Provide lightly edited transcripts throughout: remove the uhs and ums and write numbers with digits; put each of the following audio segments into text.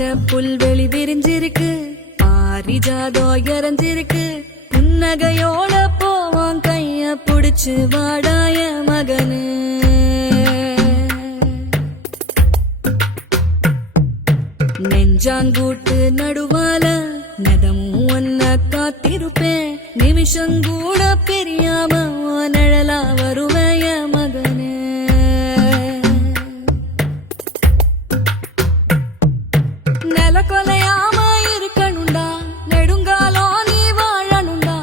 பச்சை புல்வெளி விரிஞ்சிருக்கு, பாரிஜாதோ இறஞ்சிருக்கு, புன்னகையோட போவான் கைய புடிச்சு வாடாய மகனு. நெஞ்சாங்கூட்டு நடுவால நதமும் ஒன்ன காத்திருப்பேன், நிமிஷங்கூட பெரியாம நிழலா வருவேய மகனே. கொலையாம இருக்கணுண்டா, நெடுங்காலம் நீ வாழணுண்டா,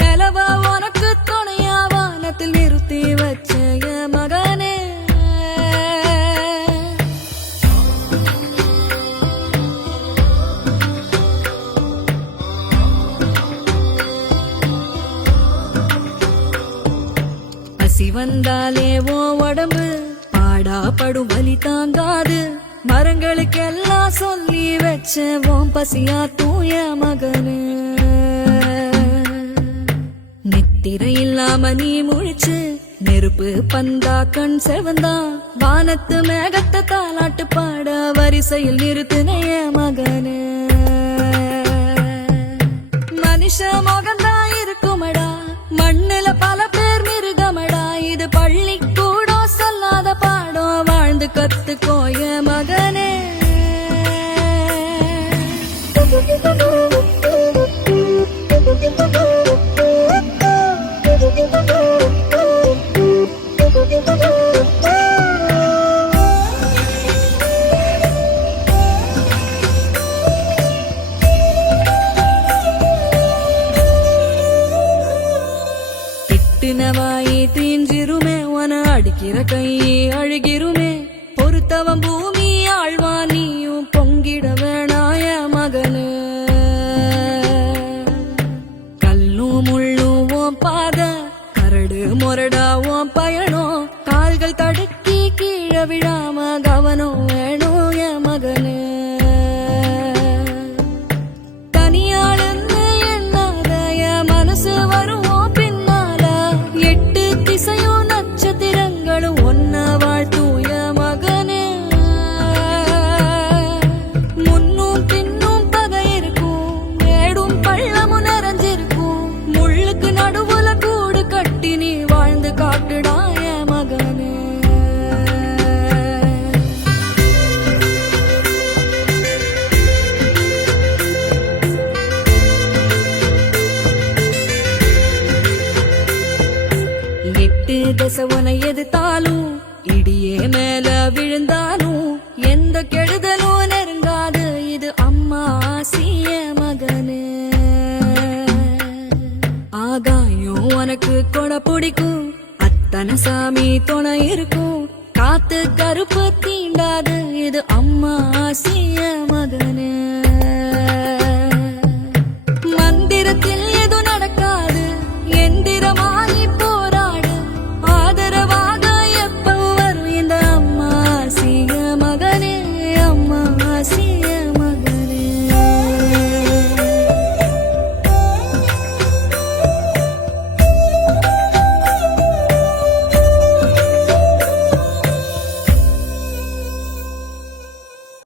நிலவ உனக்கு துணையா வானத்தில் நிறுத்தி வச்ச மகனே. பசி வந்தாலே ஓ உடம்பு பாடா படும் வலி தாங்காது, மரங்களுக்கெல்லாம் சொல்லி வச்சவோம் பசியா தூய மகனு. நித்திரை இல்லாம நீ முழிச்சு நெருப்பு பந்தா கண் செவந்தா, வானத்து மேகத்தை தாலாட்டு பாட வரிசையில் நிறுத்தினைய மகனு. மனுஷ மகந்தா இருக்குமடா, மண்ணுல பல பேர் மிருகமடா, இது பள்ளி கூட சொல்லாத பாடம் வாழ்ந்து கத்துக்கோய மகனே. திட்டினவாயி தீஞ்சிருமே, உன அடிக்கிற கை அழுகிருமே, பொறுத்தவன் பூமி ஆழ்வா நீயும் பொங்கிட வேணாய மகனு. கல்லும் முள்ளும் ஓம் பாத, கரடு முரடா ஓம் பயணம், கால்கள் தடுக்கி கீழே விழாம கவனம் வேணும் எ மகனு. தனியாளன்னு எண்ணாத என் மனசு வருவோம் பின்னால, எட்டு திசையும் நட்சத்திரங்களும் ஒன்ன வாழ்த்தூய மகனே. முன்னும் பின்னும் பகை இருக்கும், மேடும் பள்ளமும் நிறைஞ்சிருக்கும், முள்ளுக்கு நடுவுல கூடு கட்டி நீ வாழ்ந்து காட்டுடாய மகனே. எட்டு திசை உன எதிர்த்தாலும், இடியே மேல விழுந்தாலும், எந்த கெடுதலும் நெருங்காது, இது அம்மா ஆசிய மகனே. ஆகாயம் உனக்கு கொடை பிடிக்கும், அத்தனை சாமி துணை இருக்கும், காத்து கருப்பு தீண்டாது, இது அம்மா ஆசிய மகனே.